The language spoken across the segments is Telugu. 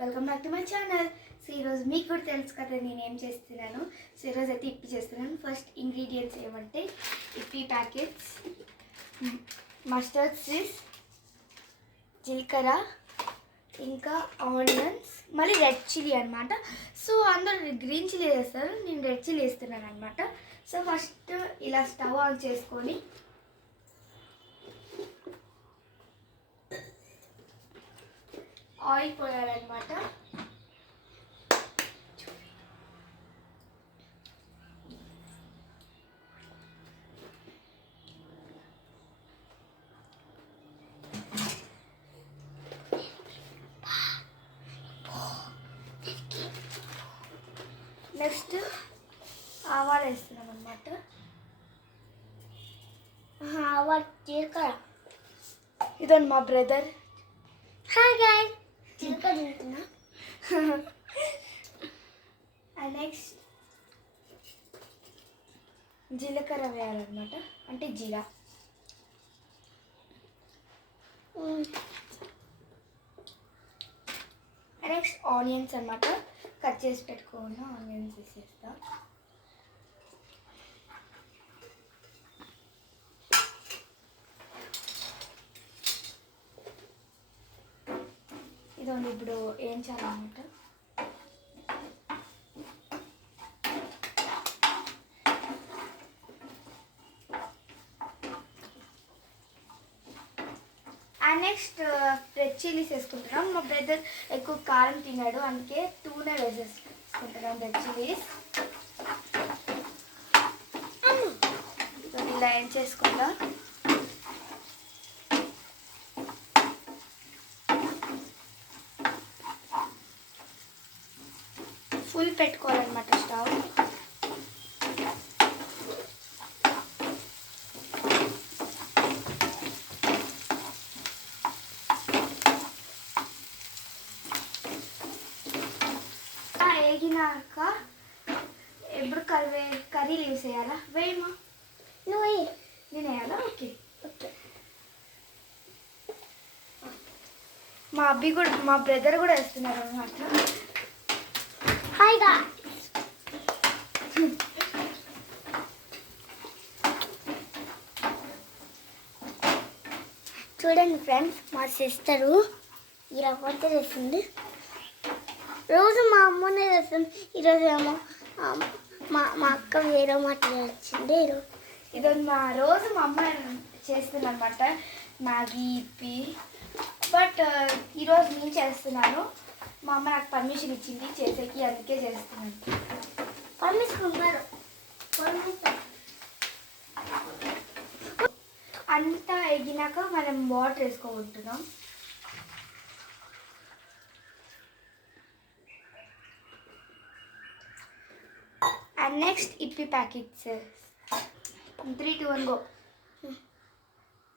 Welcome back to my channel. So ఈరోజు మీకు కూడా తెలుసు కదా నేను ఏం చేస్తున్నాను. సో ఈరోజు అయితే ఇప్పి చేస్తున్నాను. ఫస్ట్ ఇంగ్రీడియంట్స్ ఏమంటే ఇప్పి ప్యాకెట్స్, మస్టర్డ్ సీడ్స్, జీలకర్ర, ఇంకా ఆనియన్స్, మళ్ళీ రెడ్ చిల్లీ అనమాట. సో అందరూ గ్రీన్ చిల్లీ వేస్తారు, నేను రెడ్ చిల్లీ వేస్తున్నాను అనమాట. సో ఫస్ట్ ఇలా స్టవ్ ఆన్ చేసుకొని ఆయిల్ పోయాలన్నమాట. నెక్స్ట్ ఆవాలు వేస్తున్నాం అనమాట. ఆవాలు జీలకర్ర. ఇదండి మా బ్రదర్. హాయ్ గాయ్స్, జీలకర్ర తింటున్నా. అండ్ నెక్స్ట్ జీలకర్ర వేయాలన్నమాట, అంటే జీరా. నెక్స్ట్ ఆనియన్స్ అన్నమాట, కట్ చేసి పెట్టుకోకుండా ఆనియన్స్ వేసేస్తా. ఇదండి ఇప్పుడు ఏం చేయాలన్నమాట. అండ్ నెక్స్ట్ రెడ్ చిల్లీస్ వేసుకుంటున్నాం. మా బ్రదర్ ఎక్కువ కారం తిన్నాడు, అందుకే 2 వేసేసుకుంటున్నాం రెడ్ చిల్లీస్. ఇలా ఏం చేసుకుంటా ఫుల్ పెట్టుకోవాలన్నమాట స్టవ్. వేగినాక ఎప్పుడు కర్రీ లీవ్స్ వేయాలా? వేయమా, నువ్వు నేను వేయాలా? ఓకే. ఓకే. మా బ్రదర్ కూడా వేస్తున్నారు అన్నమాట. Hi guys. చూడండి ఫ్రెండ్స్, మా సిస్టరు ఇలా వంట చేస్తుంది. రోజు మా అమ్మనే చేస్తుంది, ఈరోజు ఏమో మా అక్క వేరే మాట వచ్చింది. ఇదొక రోజు మా అమ్మ చేస్తుంది అనమాట, మ్యాగీ ఇప్పి. బట్ ఈరోజు నేను చేస్తున్నాను. మా అమ్మ నాకు పర్మిషన్ ఇచ్చింది చేసేకి, అందుకే చేస్తున్నాను. పర్మిషన్ ఉన్నారు. అంతా ఎగినాక మనం వాటర్ వేసుకోబోతున్నాం. అండ్ నెక్స్ట్ ఇప్పి ప్యాకెట్స్ 3, 2, 1 గో.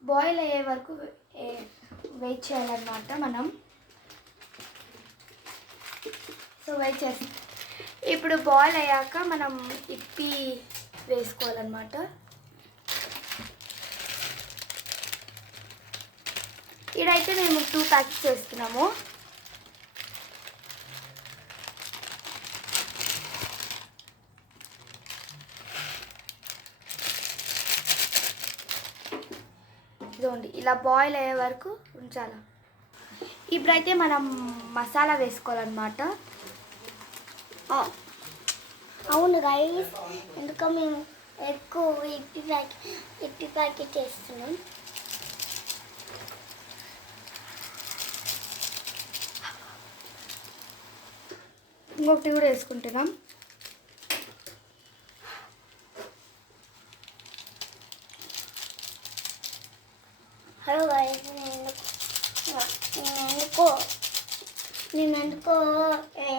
బాయిల్ అయ్యే వరకు వెయిట్ చేయాలన్నమాట మనం. సో వెయిట్ చేస్తాం. ఇప్పుడు బాయిల్ అయ్యాక మనం ఇప్పి వేసుకోవాలన్నమాట. ఇక్కడైతే మేము 2 ప్యాకెట్స్ వేస్తున్నాము. ఇదిగోండి, ఇలా బాయిల్ అయ్యే వరకు ఉంచాలి. ఇప్పుడైతే మనం మసాలా వేసుకోవాలన్నమాట. అవును గైస్, ఎందుకు మేము ఎక్కువ ఇప్పి ప్యాకెట్ చేస్తున్నాం. ఇంకొకటి కూడా వేసుకుంటున్నాం. హలో గైస్, నేను ఎందుకో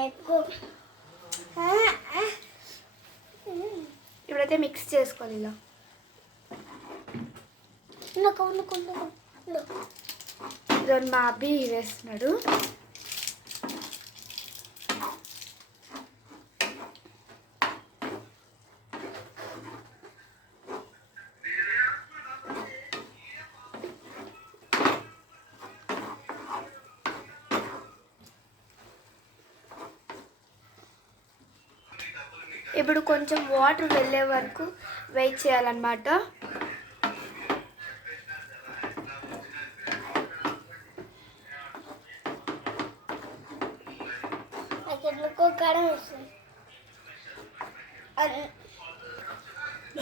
ఎక్కువ ఇప్పుడైతే మిక్స్ చేసుకోవాలి ఇలా. ఇదో మా అబ్బి వేస్తున్నాడు. ఇప్పుడు కొంచెం వాటర్ వెళ్ళే వరకు వెయిట్ చేయాలన్నమాట.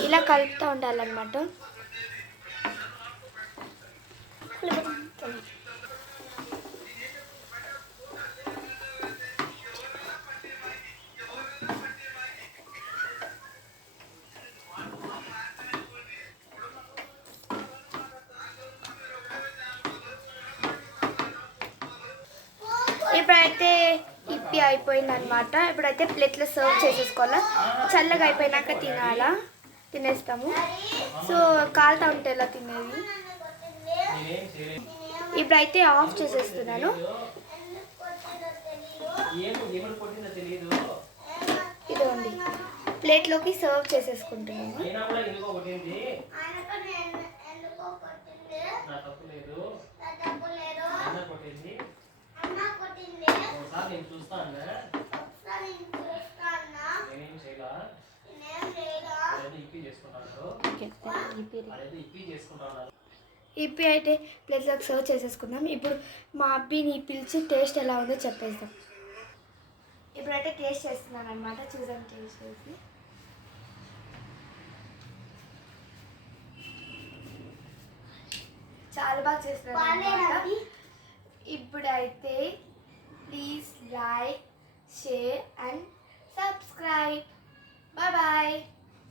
ఇలా కలుపుతూ ఉండాలన్నమాట. ఇప్పుడైతే ఇప్పి అయిపోయింది అనమాట. ఇప్పుడైతే ప్లేట్లో సర్వ్ చేసేసుకోవాలా. చల్లగా అయిపోయినాక తినేస్తాము. సో కాలుతా ఉంటే ఎలా తినేది. ఇప్పుడైతే ఆఫ్ చేసేస్తున్నాను. ఇదిగోండి ప్లేట్లోకి సర్వ్ చేసేసుకుంటున్నాను. ఇప్పి అయితే ప్లేట్లోకి సర్వ్ చేసేసుకుందాం. ఇప్పుడు మా అబ్బిని పిలిచి టేస్ట్ ఎలా ఉందో చెప్పేద్దాం. ఇప్పుడైతే టేస్ట్ చేస్తున్నాను అనమాట. చూసాను టేస్ట్ చేసి. చాలా బాగా చేస్తున్నాను. ఇప్పుడైతే please like, share and subscribe. Bye bye.